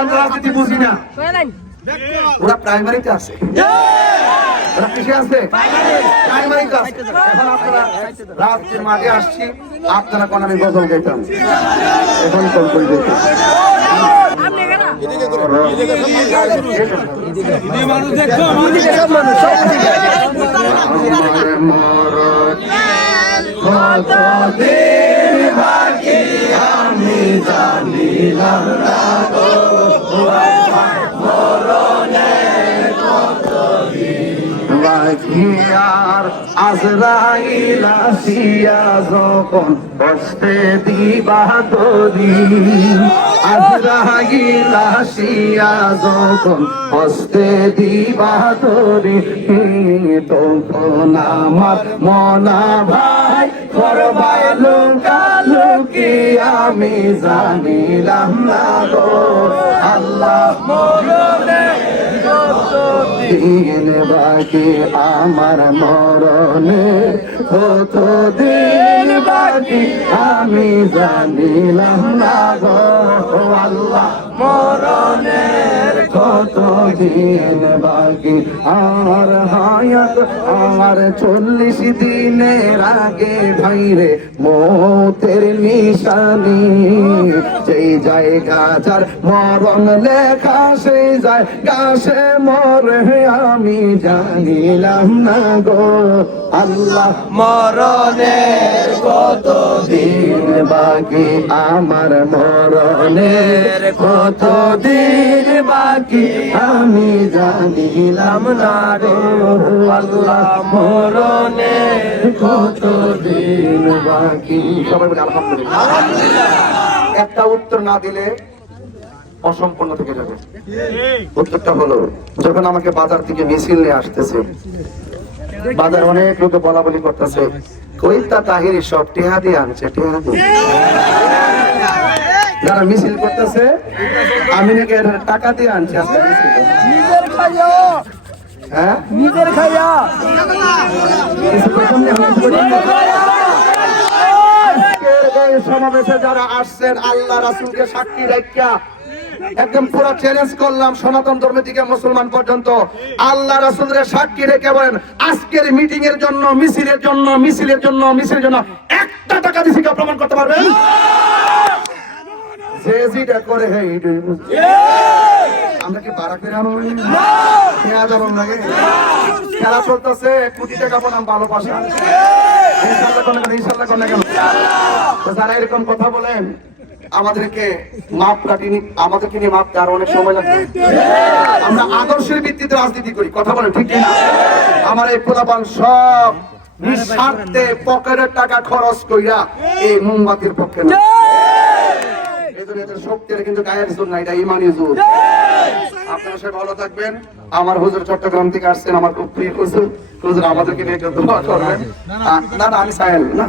আমরা রাজনীতি বুঝি না, ওরা প্রাইমারিতে আছে, ওরা কিসে আছে? প্রাইমারিতে আছে। এখন আপনারা রাজনীতির মাঠে আসছি, আপনারা কোন আমি গজল গাইতাম, এখন কোন করি গাইতাম। আমি জানিলাম না আর আজরাইল আসিয়া যখন বসতে দিবা তরি, আজরাইল আসিয়া যখন বসতে দিবা তরি, তখন আমার মনা ভাই করবাই লুকালুকি আমি জানিলাম না গো। আল্লাহ মরণে দিন বাকি আমার মরণে কত দিন বাকি আমি জানিলাম না গো। আল্লাহ মরণের কত দিন বাকি আমার হায়াত আমার 40 দিনের আগে ভাইরে মৌতের নিশানি, যেই জায়গা যার মরণ লেখা সেই জায়গা সে মরে আমি জানিলাম না গো। আল্লাহ মরণের কত দিন বাকি আমার মরণের কত দিন বাকি আমি জানিলাম না গো। আল্লাহ মরণের কত দিন বাকি। সবাই বলে আলহামদুলিল্লাহ। একটা উত্তর না দিলে অসম্পূর্ণ থেকে যাবে। উত্তরটা হলো, যখন আমাকে বাজার থেকে মিছিল নিয়ে আসতেছে, বাজার অনেক লোকে বলা বলি করতেছে, কইতা তাহিরি সব টেহা দিয়ে আনছে, টেহা দিয়ে। যারা মিছিল করতেছে আমি নাকি টাকা দিয়ে আনছি আজকে মিছিল। হ্যাঁ নিজের খাইয়া সমাবেশে যারা আসছেন আল্লাহ রাসূলকে সাক্ষী রাখিয়া একদম পুরো চ্যালেঞ্জ করলাম, সনাতন ধর্ম থেকে মুসলমান পর্যন্ত আল্লাহ রাসূলের সাক্ষী রেখে বলেন আজকের মিটিং এর জন্য মিছিলের জন্য একটা টাকা দিছি কে প্রমাণ করতে পারবেন? যে যেটা করে আমরা কি বাড়া করে আনো না, লাগে খেলা চলতেছে, কোটি টাকা বনাম ভালোবাসা ইনশাআল্লাহ কোন কেন। যারা এরকম কথা বলেন আমাদেরকে মাপ কাটিনি, আমাদেরকে নিয়ে মাপ দেওয়ার অনেক সময় লাগবে। আমরা আদর্শের ভিত্তিতে রাজনীতি করি, কথা বলেন ঠিক না? আমার এই পোলাপান সব নিঃস্বার্থে পকেটের টাকা খরচ কইরা এই মোমবাতির পক্ষে না, শক্তির কিন্তু গায়ের জোর না, এটা ইমানি জোর। আপনারা সবাই ভালো থাকবেন। আমার হুজুর চট্টগ্রাম থেকে আসছেন, আমার খুব প্রিয় হুজুর, হুজুর আমাদেরকে নিয়ে দোয়া করবেন। না আমি সাহেল না।